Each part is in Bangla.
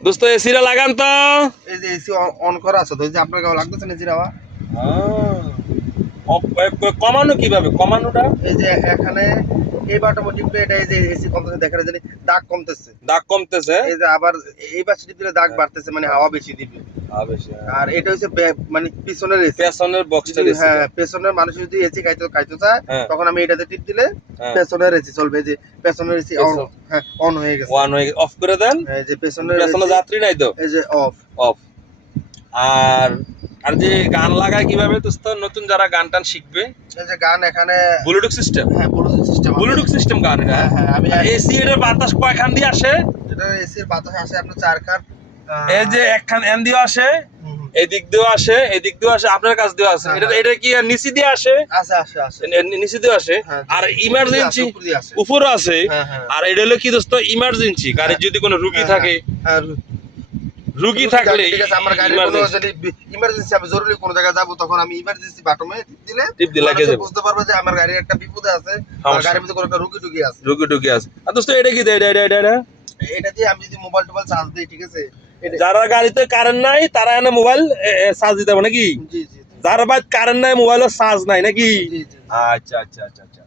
দোস্ত এসিটা লাগান তো। এই যে এসি অন করা আছে তো এই যে আপনার গাও লাগতেছে না এসির কমানো কীভাবে? কমানোটা? এই যে এখানে এই বাটন টিপলে এটা এই যে এসি কমতেছে দেখা যায় দাগ কমতেছে। দাগ কমতেছে? এই যে আবার এই পাশে টিপলে দাগ বাড়তেছে মানে হাওয়া বেশি দিবে। আর এটা হচ্ছে মানে পিছনের এসি পেছনের বক্সটা হ্যাঁ পেছনের মানুষ যদি এসি খাইতে খাইতে চায় হ্যাঁ। তখন আমি এটাতে টিপ দিলে পেছনের এসি চলবে। যে পেছনের এসি হ্যাঁ অন হয়ে গেছে। ওয়ান হয়ে অফ করে দেন। এই যে পেছনের পেছনে যাত্রী নাই তো? এই যে অফ অফ আর আর যে গান লাগায় কীভাবে দোস্ত নতুন যারা গান টান শিখবে। এই যে গান এখানে ব্লুটুথ সিস্টেম হ্যাঁ ব্লুটুথ সিস্টেম ব্লুটুথ সিস্টেম গান এটা হ্যাঁ হ্যাঁ আমি এসি এর বাতাস কয়খান দিয়ে আসে? এটা এসির বাতাস আসে আপনার চার কার এই যে একখান এন দিয়ে আসে। এদিক দিয়েও আসে এদিক দিয়েও আসে আপনার কাছ দিয়েও আসে। হ্যাঁ, এটা হ্যাঁ। এটা কি নিচে দিয়ে আসে? আসে আসে আসে। নিচে দিয়ে আসে। হ্যাঁ, আর ইমার্জেন্সি উপর আসে। আছে হ্যাঁ, হ্যাঁ। আর এটা হলো কি দোস্ত ইমার্জেন্সি গাড়ির যদি কোনো রুগী হ্যাঁ, থাকে। আর রুগী থাকলে ঠিক আছে আমার গাড়ির কোনো যদি ইমার্জেন্সি আমি জরুরি কোনো জায়গায় যাব তখন আমি ইমার্জেন্সি বাটমে টিপ দিলে টিপ লাগিয়ে বুঝতে পারবে যে আমার গাড়ির একটা বিপদে আছে সমস্যা। গাড়ির মধ্যে কোনো একটা রুগী আছে। রুগী আছে। আর দোস্ত এটা কি? দেয় এটা এটা এটা? এটা দিয়ে আমি যদি মোবাইল টোবাইল চার্জ দিই ঠিক আছে? যারা গাড়িতে কারেন্ট নাই তারা এনে মোবাইল চার্জ দিতে হবে নাকি? জি জি জি। যার বাদ কারেন্ট নাই মোবাইলের চার্জ নাই নাকি। আচ্ছা আচ্ছা আচ্ছা আচ্ছা।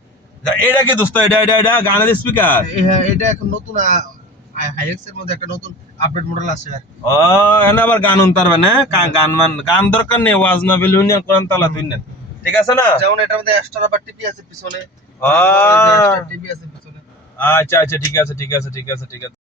এটা কি দোস্ত? এটা এটা এটা গানের স্পিকার এটা এখন নতুন হাইএক্স এর মধ্যে একটা নতুন আপডেট মডেল আছে আর। ও এনে আবার গান উনতার মানে গান মান গান দরকার নেই ওয়াজ না বিলুনিয়া কোরআন তালা তুই নেন। ঠিক আছে না? যেমন এটার মধ্যে এক্সট্রা আবার টিপি আছে পিছনে। টিপি আছে পিছনে। আচ্ছা আচ্ছা ঠিক আছে ঠিক আছে ঠিক আছে ঠিক আছে।